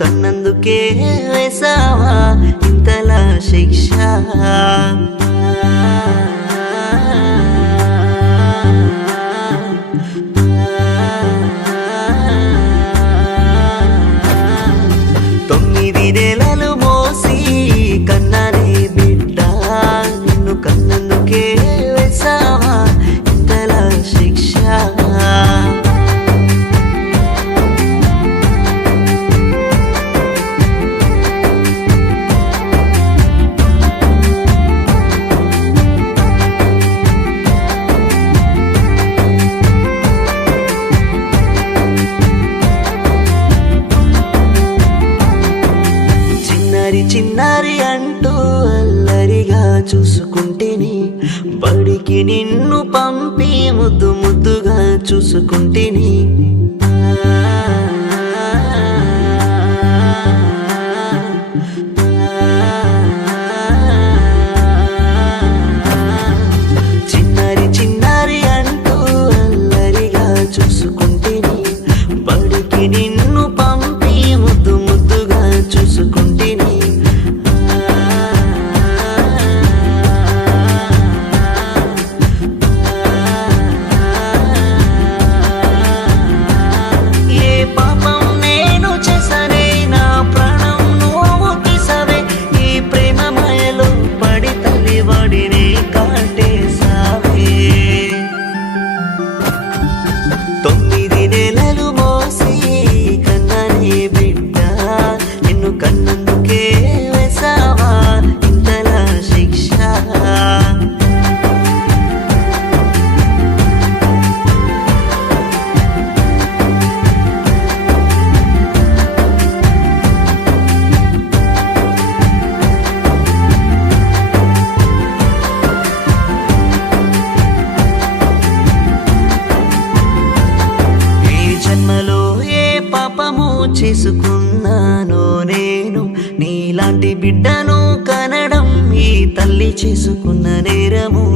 కన్నందుకే వేసావా ఇంతలా శిక్ష. తొమ్మిది నెలలు మోసి కన్నానే బిడ్డ, నిన్ను కన్నందుకే వేసావా ఇంతలా శిక్ష. చిన్నారి అంటూ అల్లరిగా చూసుకుంటేని, బడికి నిన్ను పంపి ముద్దు ముద్దుగా చూసుకుంటేని. చిన్నారి అంటూ అల్లరిగా చూసుకుంటేని, బడికి నిన్ను పంపి ముద్దు ముద్దుగా చూసుకుంటేని. తొమ్మిది నెలలు మోసి కన్నానే బిడ్డ, నిన్ను కన్నందుకే వేసావా ఇంతలా శిక్ష. జన్మలో ఏ పాపము చేసుకున్నానో నేను, నీలాంటి బిడ్డను కనడం ఈ తల్లి చేసుకున్న నేరము.